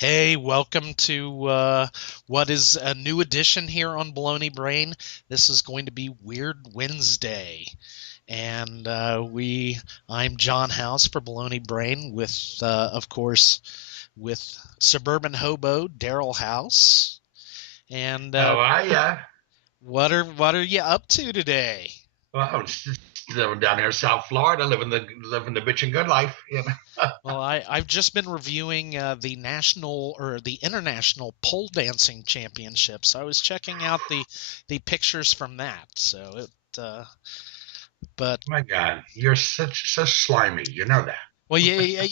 Hey, welcome to what is a new edition here on Baloney Brain. This is going to be Weird Wednesday, and I'm John House for Baloney Brain with, of course, with suburban hobo Daryl House. And How are ya? what are you up to today? Well, I'm just living down here in South Florida, living the bitchin' good life. Well, I've just been reviewing the national or the international pole dancing championships. I was checking out the pictures from that. But My God, you're such so slimy. You know that. well, yeah,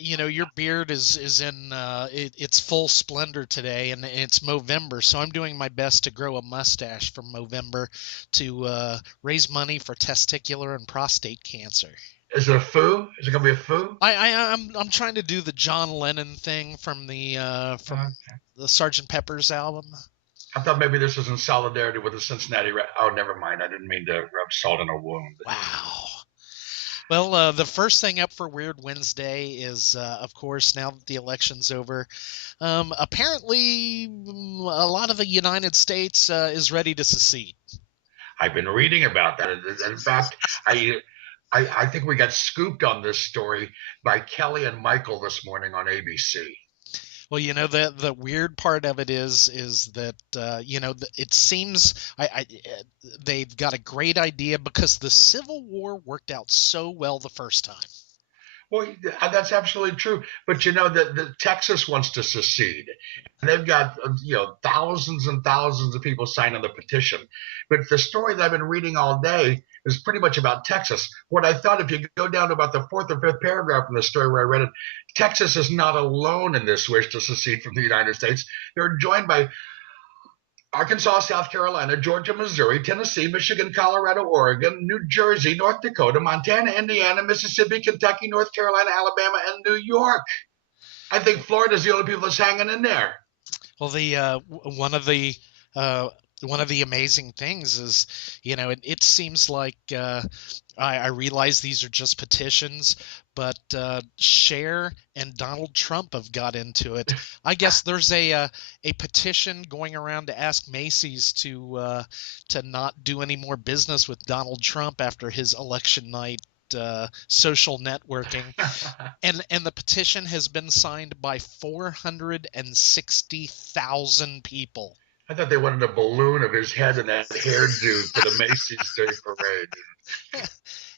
your beard is in its full splendor today, and it's Movember, so I'm doing my best to grow a mustache for Movember to raise money for testicular and prostate cancer. Is it a foo? Is it gonna be a foo? I'm trying to do the John Lennon thing from Uh, the Sergeant Pepper's album. I thought maybe this was in solidarity with the Cincinnati. Oh, never mind. I didn't mean to rub salt in a wound. Wow. Well, the first thing up for Weird Wednesday is, of course, now that the election's over, apparently a lot of the United States is ready to secede. I've been reading about that. In fact, I think we got scooped on this story by Kelly and Michael this morning on ABC. Well, the weird part of it is that it seems they've got a great idea because the Civil War worked out so well the first time. Well, that's absolutely true. But you know that Texas wants to secede, and they've got thousands and thousands of people signing the petition. But the story that I've been reading all day is pretty much about Texas. What I thought, if you go down to about the fourth or fifth paragraph in the story where I read it, Texas is not alone in this wish to secede from the United States. They're joined by Arkansas, South Carolina, Georgia, Missouri, Tennessee, Michigan, Colorado, Oregon, New Jersey, North Dakota, Montana, Indiana, Mississippi, Kentucky, North Carolina, Alabama, and New York. I think Florida's the only people that's hanging in there. Well, the uh, one of the amazing things is, it seems like I realize these are just petitions, but Cher and Donald Trump have got into it. I guess there's a petition going around to ask Macy's to not do any more business with Donald Trump after his election night social networking, and the petition has been signed by 460,000 people. I thought they wanted a balloon of his head and that hairdo for the Macy's Day Parade.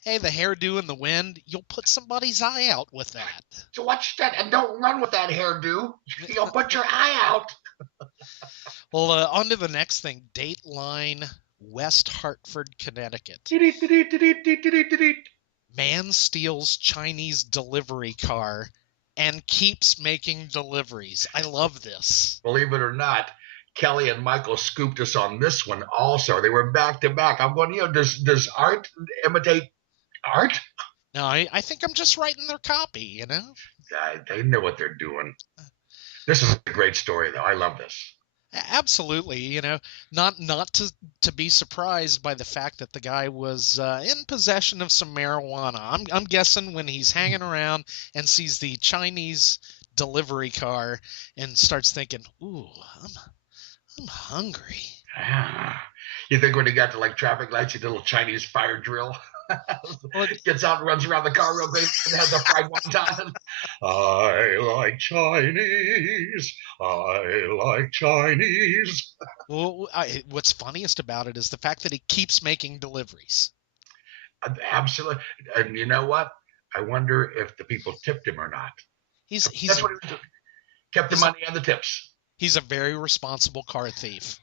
Hey, the hairdo in the wind, you'll put somebody's eye out with that. So watch that and don't run with that hairdo. You'll put your eye out. Well, on to the next thing. Dateline, West Hartford, Connecticut. Man steals Chinese delivery car and keeps making deliveries. I love this. Believe it or not, Kelly and Michael scooped us on this one also. They were back to back. I'm going, does art imitate art? No, I think I'm just writing their copy. They know what they're doing. This is a great story, though. I love this. Absolutely, not to be surprised by the fact that the guy was in possession of some marijuana. I'm guessing when he's hanging around and sees the Chinese delivery car and starts thinking, "Ooh, I'm hungry." Ah. You think when he got to like traffic lights, he did a little Chinese fire drill? Well, Gets out and runs around the car real quick and has a fried wonton. I like Chinese. I like Chinese. what's funniest about it is the fact that he keeps making deliveries. Absolutely. And you know what? I wonder if the people tipped him or not. He's he's That's a what he was doing. Kept the he's a money and the tips. he's a very responsible car thief.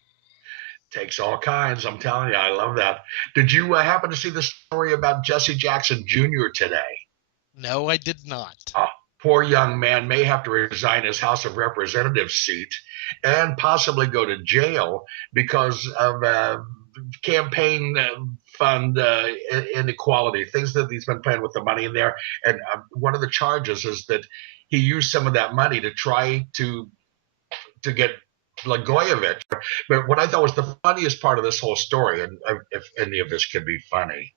Takes all kinds. I'm telling you, I love that. Did you happen to see the story about Jesse Jackson Jr. today? No, I did not. Oh, poor young man may have to resign his House of Representatives seat and possibly go to jail because of campaign fund inequality, things that he's been playing with the money in there. And one of the charges is that he used some of that money to try to get Blagojevich. But what I thought was the funniest part of this whole story, and if any of this can be funny,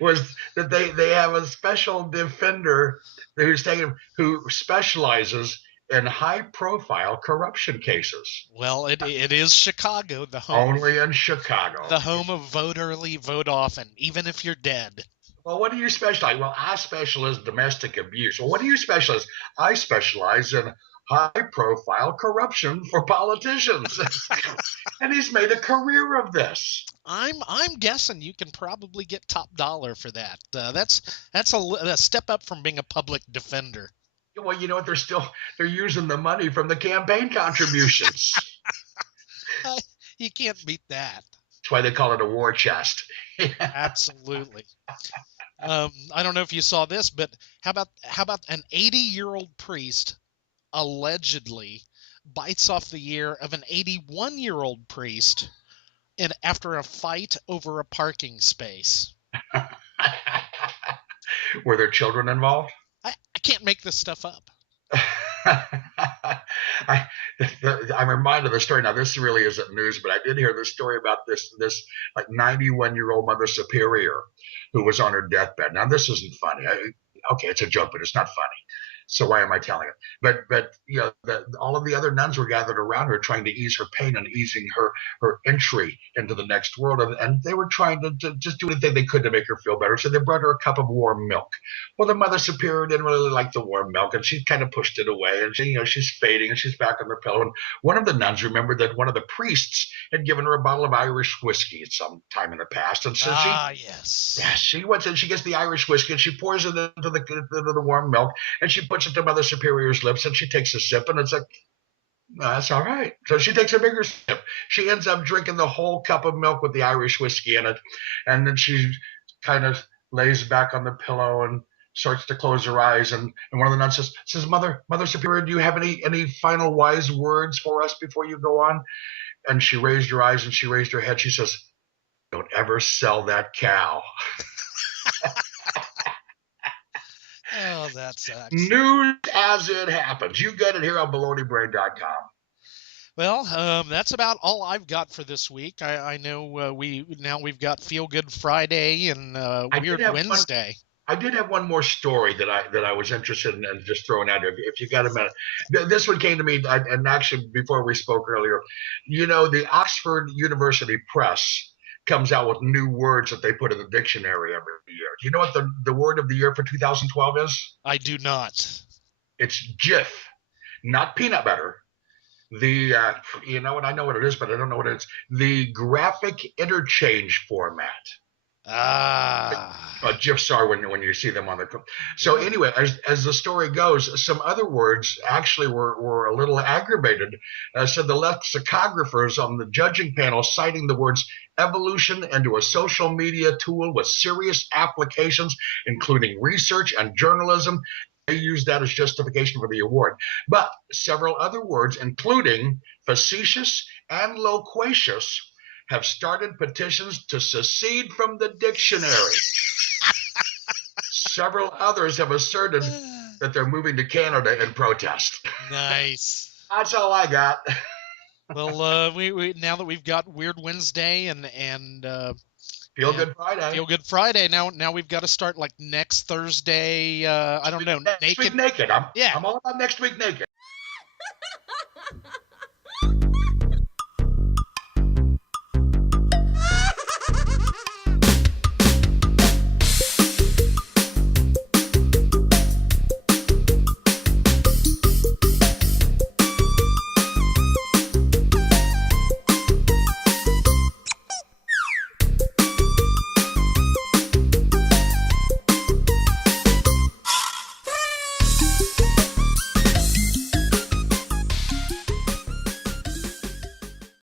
was that they have a special defender who specializes in high profile corruption cases. Well, it is Chicago, Only in Chicago. the home of vote early, vote often, even if you're dead. Well, what do you specialize? Well, I specialize in domestic abuse. Well, what do you specialize? I specialize in high profile corruption for politicians. And he's made a career of this. I'm guessing you can probably get top dollar for that. That's a step up from being a public defender. Well, you know what? They're using the money from the campaign contributions. You can't beat that. That's why they call it a war chest. Absolutely. I don't know if you saw this, but how about an 80-year-old priest allegedly bites off the ear of an 81-year-old priest after a fight over a parking space? Were there children involved? I can't make this stuff up. I'm reminded of the story. Now, this really isn't news, but I did hear the story about this like 91-year-old Mother Superior who was on her deathbed. Now, this isn't funny. Okay, it's a joke, but it's not funny. So why am I telling it? But you know, all of the other nuns were gathered around her, trying to ease her pain and easing her entry into the next world, and they were trying to just do anything they could to make her feel better. So they brought her a cup of warm milk. Well, the Mother Superior didn't really like the warm milk, and she kind of pushed it away. And she's fading, and she's back on her pillow. And one of the nuns remembered that one of the priests had given her a bottle of Irish whiskey at some time in the past, and so she went and she gets the Irish whiskey and she pours it into the warm milk, and she puts it to Mother Superior's lips, and she takes a sip, and it's like, no, that's all right. So she takes a bigger sip. She ends up drinking the whole cup of milk with the Irish whiskey in it, and then she kind of lays back on the pillow and starts to close her eyes. And one of the nuns says, Mother Superior, do you have any final wise words for us before you go on? And she raised her eyes and she raised her head. She says, don't ever sell that cow. Oh, that sucks. News as it happens. You get it here on baloneybrain.com. Well, that's about all I've got for this week. I know we've got Feel Good Friday and Weird Wednesday. I did have one more story that I was interested in just throwing out here. If you got a minute, this one came to me, and actually before we spoke earlier, the Oxford University Press comes out with new words that they put in the dictionary every year. Do you know what the word of the year for 2012 is? I do not. It's GIF, not peanut butter. I know what it is, but I don't know what it is. The graphic interchange format. GIFs are when you see them on the. So anyway, as the story goes, some other words actually were a little aggravated. So the lexicographers on the judging panel citing the words evolution into a social media tool with serious applications, including research and journalism. They used that as justification for the award. But several other words, including facetious and loquacious, have started petitions to secede from the dictionary. Several others have asserted that they're moving to Canada in protest. Nice. That's all I got. Well, we now that we've got Weird Wednesday and Feel Good Friday. Feel Good Friday. Now we've got to start like next Thursday. I don't know. Next week naked. I'm all about next week naked.